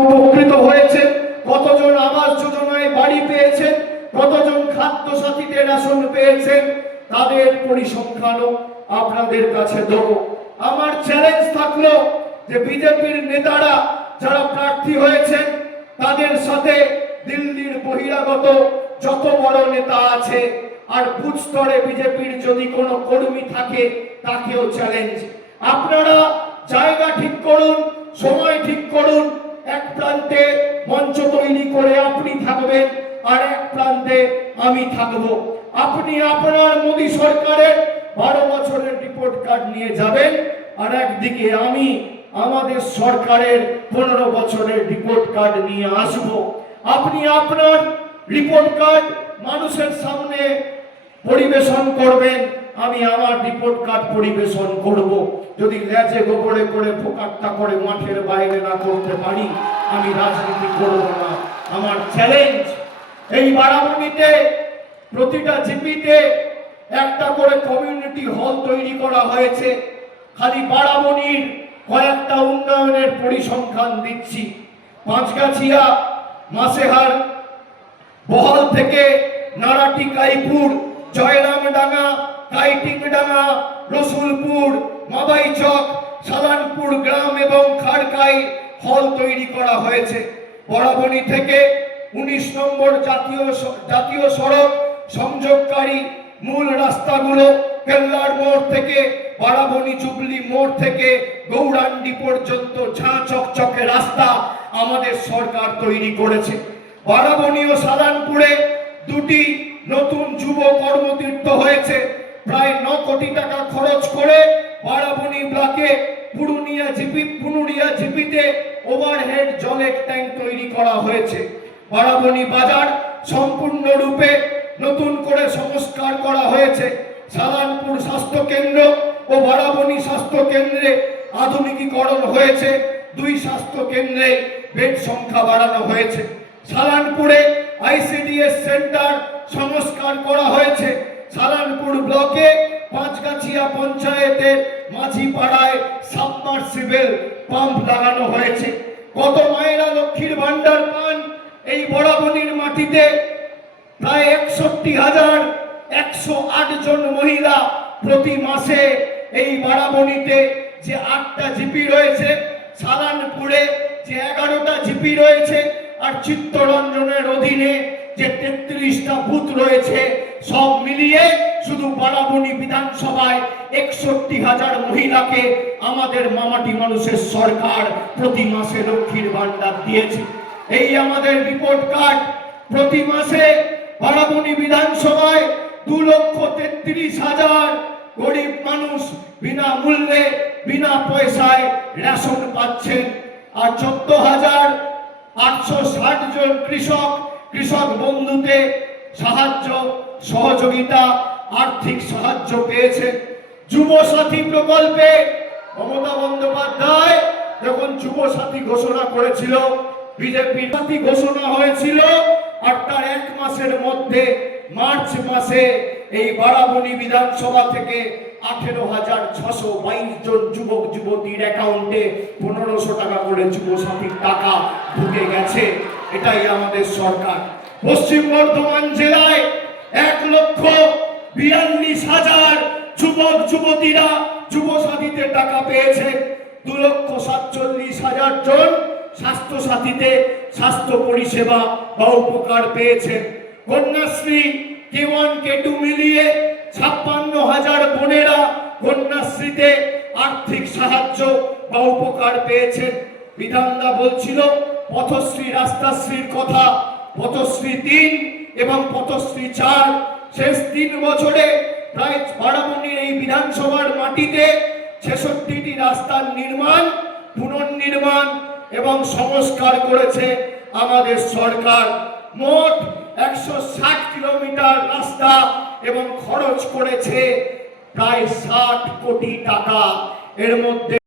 উপকৃত হয়েছেন, কতজন আবাস যোজনায় বাড়ি পেয়েছেন, কতজন খাদ্য সাথীতে রেশন পেয়েছেন, তাদের পরিসংখ্যানও আপনাদের কাছে দেব। আমার চ্যালেঞ্জ থাকলো যে বিজেপির নেতারা যারা প্রার্থী হয়েছেন তাদের সাথে দিল্লির বহিরাগত যত বড় নেতা আছে আর বুথ স্তরে বিজেপির যদি কোনো কর্মী থাকে তাকেও চ্যালেঞ্জ। আপনারা জায়গা ঠিক করুন, সময় ঠিক করুন। এক প্রান্তে মঞ্চ তৈরি করে আপনি থাকবেন আর এক প্রান্তে আমি থাকব। আপনি আপনার মোদী সরকারের 12 বছরের রিপোর্ট কার্ড নিয়ে যাবেন আর একদিকে আমি আমাদের সরকারের 15 বছরের রিপোর্ট কার্ড নিয়ে আসব। আপনি আপনার রিপোর্ট কার্ড মানুষের সামনে পরিবেশন করবেন, আমি আমার রিপোর্ট কার্ড পরিবেশন করব। যদি লেজে গোবরে করে ফোকাট্টা করে মাঠের বাইরে না করতে পারি আমি রাজনীতি করব না। আমার চ্যালেঞ্জ, এই বারাবণীতে প্রতিটা জিপিতে একটা করে কমিউনিটি হল তৈরি করা হয়েছে। খালি বারাবণীর কয়েকটা উন্নয়নের পরিসংখ্যান দিচ্ছি। পাঁচগাছিয়া, মাসেহার, বহল থেকে নারাটি, কাইপুর, জয়রামডাঙ্গা, কাইটিংডাঙ্গা, রসুলপুর, মাবাইচক, সালানপুর গ্রাম এবং খাড়কাই হল তৈরি করা হয়েছে। বরাবণী থেকে 19 নম্বর জাতীয় সড়ক সংযোগকারী মূল রাস্তাগুলো কেল্লার মোড় থেকে বারাবণী জুবলি মোড় থেকে গৌরান্ডি পর্যন্ত ঝাঁ চকচকে রাস্তা আমাদের সরকার তৈরি করেছে। বারাবণী ও সালানপুরে দুটি নতুন যুব কর্মতীর্থ হয়েছে। প্রায় 9 কোটি টাকা খরচ করে বারাবণী ব্লকে পুনুরিয়া জিপিতে ওভারহেড জলের ট্যাঙ্ক তৈরি করা হয়েছে। বারাবণী বাজার সম্পূর্ণরূপে নতুন করে সংস্কার করা হয়েছে। সালানপুর স্বাস্থ্য কেন্দ্র ও বারাবণী স্বাস্থ্য কেন্দ্রে আধুনিকীকরণ হয়েছে। 2 স্বাস্থ্য কেন্দ্রে বেড সংখ্যা বাড়ানো হয়েছে। সালানপুরে আইসিডিএস সেন্টার সংস্কার করা হয়েছে। সালানপুর ব্লকে পাঁচগাছিয়া পঞ্চায়েতের মাঝিপাড়ায় সাবমার্সিবল পাম্প লাগানো হয়েছে। কত মায়েরা লক্ষ্মীর ভান্ডার পান এই বরাবণীর মাটিতে? প্রায় 61,108 জন মহিলা প্রতি মাসে এই বারাবণীতে যে 8টা জিপি রয়েছে, সালানপুরে যে 11টা জিপি রয়েছে আর চিত্তরঞ্জনের অধীনে যে 33টা বুথ রয়েছে, সব মিলিয়ে শুধু বারাবণী বিধানসভায় 61,000 মহিলাকে আমাদের মামাটি মানুষের সরকার প্রতি মাসে লক্ষ্মীর ভান্ডার দিয়েছে। এই আমাদের রিপোর্ট কার্ড। প্রতি মাসে বারাবণী বিধানসভায় 2,33,000 গরিব মানুষ বিনামূল্যে বিনা পয়সায় রেশন পাচ্ছেন। আর 14,860 জন কৃষক বন্ধুতে সাহায্য, সহযোগিতা, আর্থিক সাহায্য পেয়েছেন। যুব সাথী প্রকল্পে মমতা বন্দ্যোপাধ্যায় যখন যুব সাথী ঘোষণা করেছিল, বিজেপি সাথী ঘোষণা হয়েছিল, আর তার 1 মাসের মধ্যে মার্চ মাসে এই বারাবণী বিধানসভা থেকে 18,622 জন যুবক যুবতীর অ্যাকাউন্টে 1500 টাকা করে যুব সাথীর টাকা ঢুকে গেছে। এটাই আমাদের সরকার। পশ্চিম বর্ধমান জেলায় 1,42,000 যুবক যুবতীরা যুব সাথীতে টাকা পেয়েছে। 2,47,000 জন স্বাস্থ্য সাথীতে স্বাস্থ্য পরিষেবা বা উপকার পেয়েছে। কন্যাশ্রী K1 K2 মিলিয়ে 56,000 বোনেরা কন্যাশ্রীতে আর্থিক সাহায্য বা উপকার পেয়েছেন। বিধানদা বলছিল পথশ্রী রাস্তাশ্রীর কথা। পথশ্রী 3 এবং পথশ্রী 4 শেষ 3 বছরে প্রায় বারাবণীর এই বিধানসভার মাটিতে 66টি রাস্তার নির্মাণ, পুনর্নির্মাণ এবং সংস্কার করেছে আমাদের সরকার। মোট 160 কিলোমিটার রাস্তা এবং খরচ করেছে প্রায় 60 কোটি টাকা। এর মধ্যে